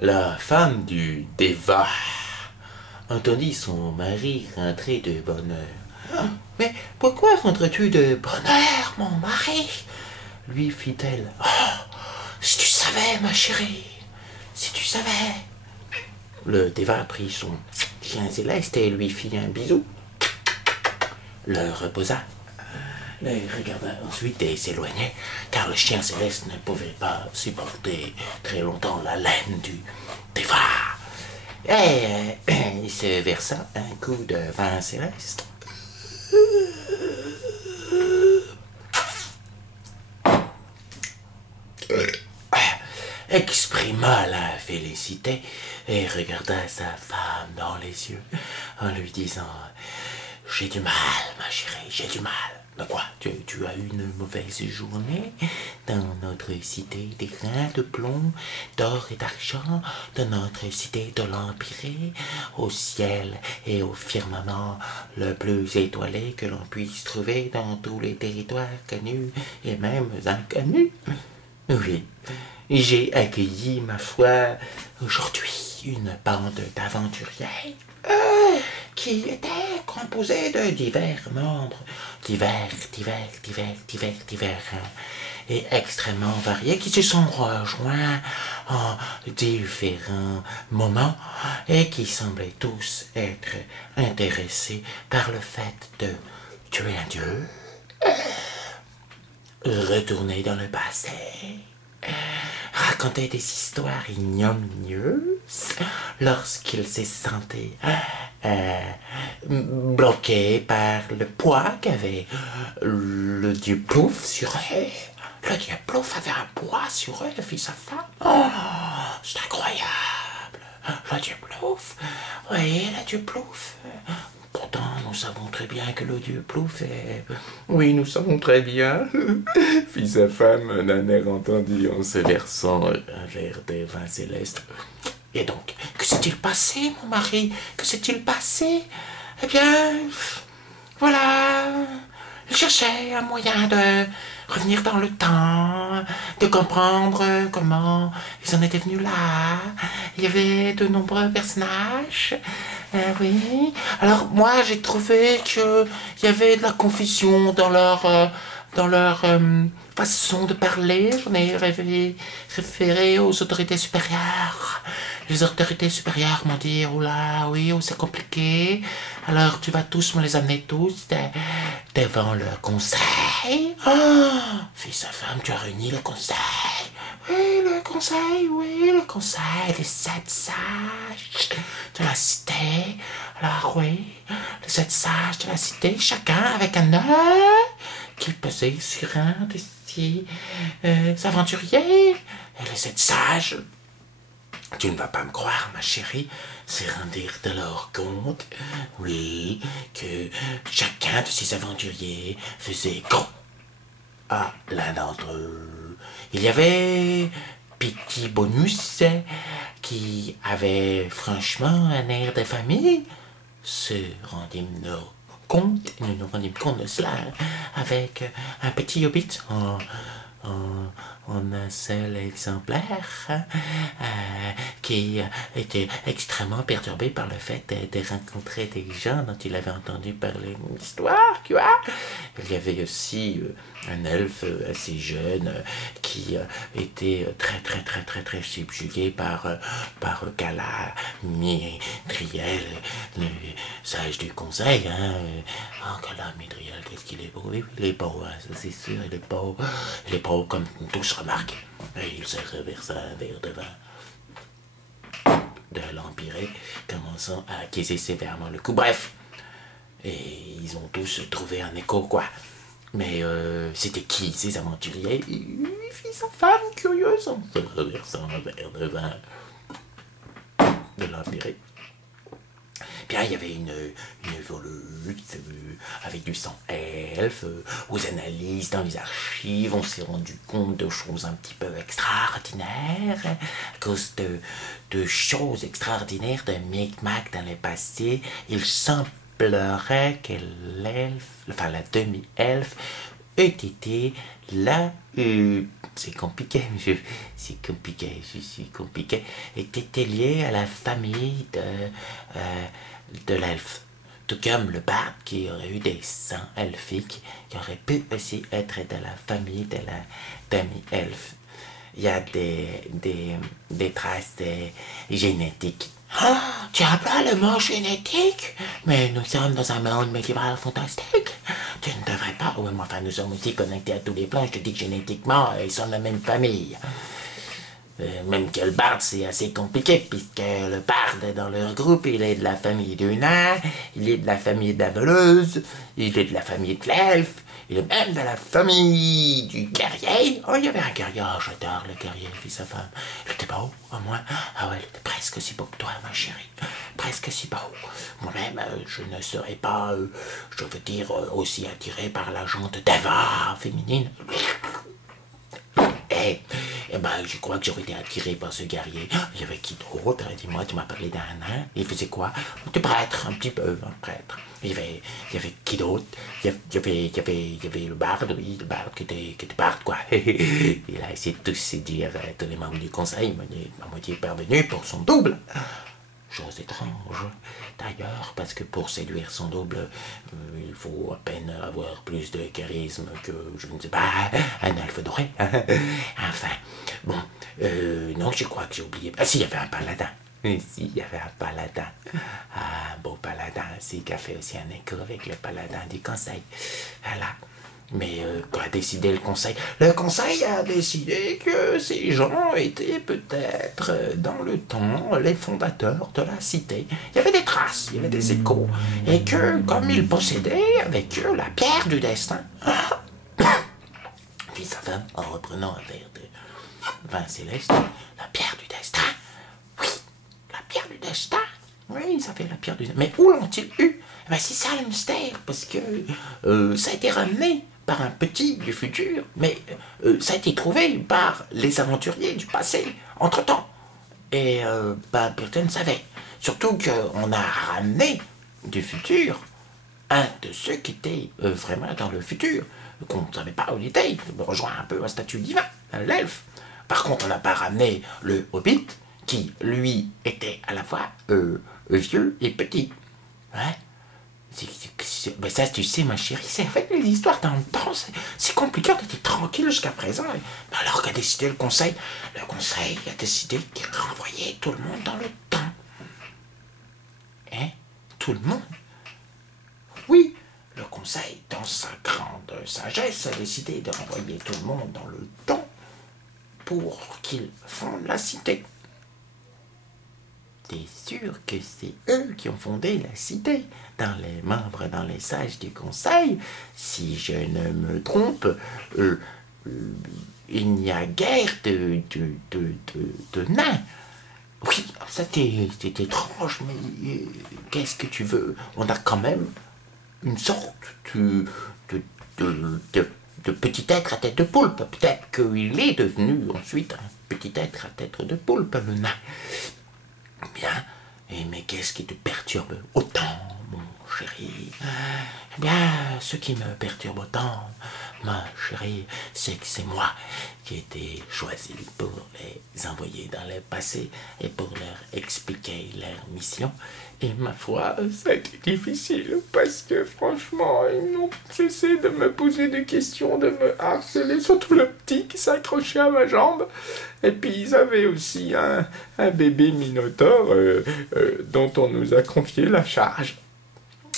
La femme du déva entendit son mari rentrer de bonne heure. Mais pourquoi rentres-tu de bonne heure, mon mari lui fit-elle. Oh, si tu savais, ma chérie, si tu savais. Le déva prit son chien céleste et lui fit un bisou, le reposa, le regarda ensuite et s'éloignait, car le chien céleste ne pouvait pas supporter très longtemps la laine du déva. Et il se versa un coup de vin céleste. Exprima la félicité et regarda sa femme dans les yeux en lui disant « J'ai du mal, ma chérie, j'ai du mal. » De quoi? Tu as eu une mauvaise journée dans notre cité des grains de plomb, d'or et d'argent, de notre cité de l'Empire, au ciel et au firmament le plus étoilé que l'on puisse trouver dans tous les territoires connus et même inconnus. Oui, j'ai accueilli, ma foi, aujourd'hui une bande d'aventuriers qui était composée de divers membres, divers, et extrêmement variés, qui se sont rejoints en différents moments et qui semblaient tous être intéressés par le fait de tuer un dieu, retourner dans le passé, raconter des histoires ignominieuses lorsqu'il se sentait bloqué par le poids qu'avait le dieu Plouf sur eux. Le dieu Plouf avait un poids sur eux, fils sa femme. Oh, c'est incroyable. Le dieu Plouf. Oui, le dieu Plouf. Pourtant, nous savons très bien que le dieu Plouf est... Oui, nous savons très bien, fit sa femme d'un air entendu en se versant un verre de vin céleste. Et donc, que s'est-il passé, mon mari? Que s'est-il passé? Eh bien, voilà, il cherchait un moyen de revenir dans le temps, de comprendre comment ils en étaient venus là. Il y avait de nombreux personnages. Oui. Alors moi j'ai trouvé qu'il y avait de la confusion dans leur façon de parler. J'en ai référé aux autorités supérieures. Les autorités supérieures m'ont dit oh là oui oh, c'est compliqué. Alors tu vas tous me les amener tous devant le conseil. Oh, fit sa femme, tu as réuni le conseil. Oui, le conseil des 7 sages de la cité. Alors oui, les 7 sages de la cité, chacun avec un œil qui pesait sur un de ces aventuriers. Et les 7 sages, tu ne vas pas me croire, ma chérie, se rendirent alors compte, oui, que chacun de ces aventuriers faisait gros à l'un d'entre eux. Il y avait Petit Bonus qui avait franchement un air de famille. Nous nous rendîmes compte de cela avec un petit hobbit en un seul exemplaire qui était extrêmement perturbé par le fait de rencontrer des gens dont il avait entendu parler une histoire, tu vois. Il y avait aussi un elfe assez jeune qui était très subjugué par Galadriel, le sage du conseil. Oh, Galadriel, qu'est-ce qu'il est beau. Oui, il est beau, hein, ça c'est sûr, il est beau. Il est beau comme tous remarquent. Et il se reversa un verre de vin de l'Empire, commençant à acquiescer sévèrement le coup. Bref, et ils ont tous trouvé un écho, quoi. Mais c'était qui ces aventuriers? Il fit sa femme curieuse en se reversant un verre de vin de l'Empire. Bien, il y avait une volute avec du sang elfe. Aux analyses dans les archives, on s'est rendu compte de choses un petit peu extraordinaires à cause de choses extraordinaires, de micmac dans le passé. Il semblerait que l'elfe, enfin la demi-elfe, t'étais là, c'est compliqué, c'est compliqué, je suis compliqué, et t'étais lié à la famille de l'elfe. Tout comme le barde qui aurait eu des sangs elfiques, qui aurait pu aussi être de la famille de la demi-elfe. Il y a des traces génétiques. Ah, tu emploies le mot génétique? Mais nous sommes dans un monde médiéval fantastique. Tu ne devrais pas. Oui, mais enfin, nous sommes aussi connectés à tous les plans. Je te dis que génétiquement, ils sont de la même famille. Même que le barde, c'est assez compliqué, puisque le barde, dans leur groupe, il est de la famille du nain, il est de la famille de la voleuse, il est de la famille de l'elfe, il est même de la famille du guerrier. Oh, il y avait un guerrier, oh, j'adore le guerrier, fit sa femme. Il était beau, au moins. Ah ouais, il était presque aussi beau que toi, ma chérie. Presque aussi beau. Moi-même, je ne serais pas, je veux dire, aussi attiré par la jante d'Ava féminine. Ben, je crois que j'aurais été attiré par ce guerrier. Il y avait qui d'autre? Dis-moi, tu m'as parlé d'un nain. Il faisait quoi? Du prêtre, un petit peu, un prêtre. Il y avait qui d'autre? Il y avait le barde, oui, le barde qui était barde, quoi. Il a essayé de tous séduire tous les membres du conseil, mais il est à moitié parvenu pour son double. Chose étrange, d'ailleurs, parce que pour séduire son double, il faut à peine avoir plus de charisme que, je ne sais pas, un elfe doré. Enfin, bon, non, je crois que j'ai oublié. Ah si, il y avait un paladin. Si, il y avait un paladin. Un beau paladin aussi, qui a fait aussi un écho avec le paladin du conseil. Voilà. Mais qu'a décidé le conseil? Le conseil a décidé que ces gens étaient peut-être dans le temps les fondateurs de la cité. Il y avait des traces, il y avait des échos. Et que comme ils possédaient avec eux la pierre du destin, puis sa femme, en reprenant un verre de vin céleste, la pierre du destin. Oui, la pierre du destin. Oui, ça fait la pierre du destin. Mais où l'ont-ils eu? Ben, c'est ça le mystère, parce que ça a été ramené par un petit du futur, mais ça a été trouvé par les aventuriers du passé, entre-temps. Et personne ne savait. Surtout qu'on a ramené du futur un de ceux qui étaient vraiment dans le futur, qu'on ne savait pas où il était, il rejoint un peu un statut divin, l'elfe. Par contre, on n'a pas ramené le hobbit, qui, lui, était à la fois vieux et petit. Ouais. Ben ça, tu sais, ma chérie, c'est avec les histoires dans le temps, c'est compliqué, on était tranquille jusqu'à présent. Alors qu'a décidé le conseil? Le conseil a décidé qu'il renvoyait tout le monde dans le temps. Hein? Tout le monde? Oui, le conseil, dans sa grande sagesse, a décidé de renvoyer tout le monde dans le temps pour qu'ils fondent la cité. T'es sûr que c'est eux qui ont fondé la cité? Dans les membres, dans les sages du conseil, si je ne me trompe, il n'y a guère de nains. Oui, ça c'est étrange, mais qu'est-ce que tu veux? On a quand même une sorte de, de petit être à tête de poulpe. Peut-être qu'il est devenu ensuite un petit être à tête de poulpe, le nain. Bien, mais qu'est-ce qui te perturbe autant, mon chéri? Eh bien, ce qui me perturbe autant, ma chérie, c'est que c'est moi qui ai été choisi pour les envoyer dans le passé et pour leur expliquer leur mission. Et ma foi, ça a été difficile parce que franchement, ils n'ont cessé de me poser des questions, de me harceler, surtout le petit qui s'accrochait à ma jambe. Et puis ils avaient aussi un bébé minotaure dont on nous a confié la charge.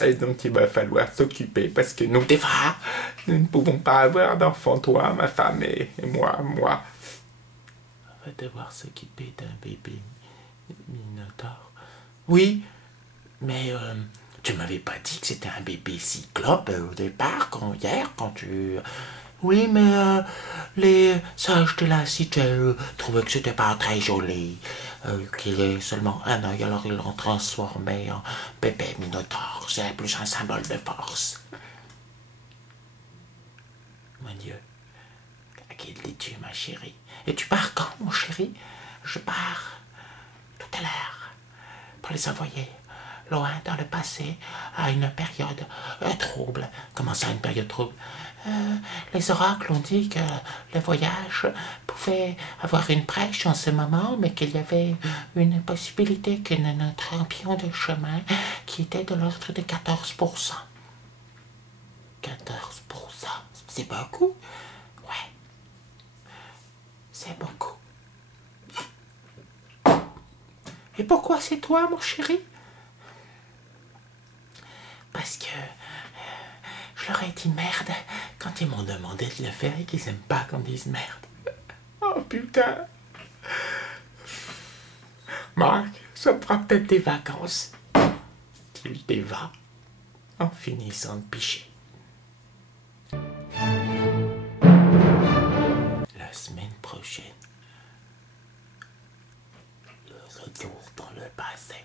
Et donc il va falloir s'occuper parce que nous, des fois, nous ne pouvons pas avoir d'enfant, toi, ma femme et moi. On va devoir s'occuper d'un bébé minotaure. Oui, mais tu m'avais pas dit que c'était un bébé cyclope au départ, hier, quand tu... Oui, mais les sages de la cité trouvaient que c'était pas très joli, qu'il ait seulement un œil, alors ils l'ont transformé en bébé minotaure. C'est plus un symbole de force. Mon Dieu, à qui le dis-tu, ma chérie? Et tu pars quand, mon chéri? Je pars tout à l'heure pour les envoyer loin dans le passé, à une période trouble. Comment ça, une période trouble? Les oracles ont dit que le voyage pouvait avoir une brèche en ce moment, mais qu'il y avait une possibilité que nous trempions de chemin qui était de l'ordre de 14%. 14%, c'est beaucoup? Ouais, c'est beaucoup. Et pourquoi c'est toi, mon chéri? Parce que je leur ai dit merde quand ils m'ont demandé de le faire et qu'ils aiment pas qu'on dise merde. Oh putain. Marc, ça me fera peut-être des vacances. Tu les vas en finissant de picher. La semaine prochaine, le retour dans le passé.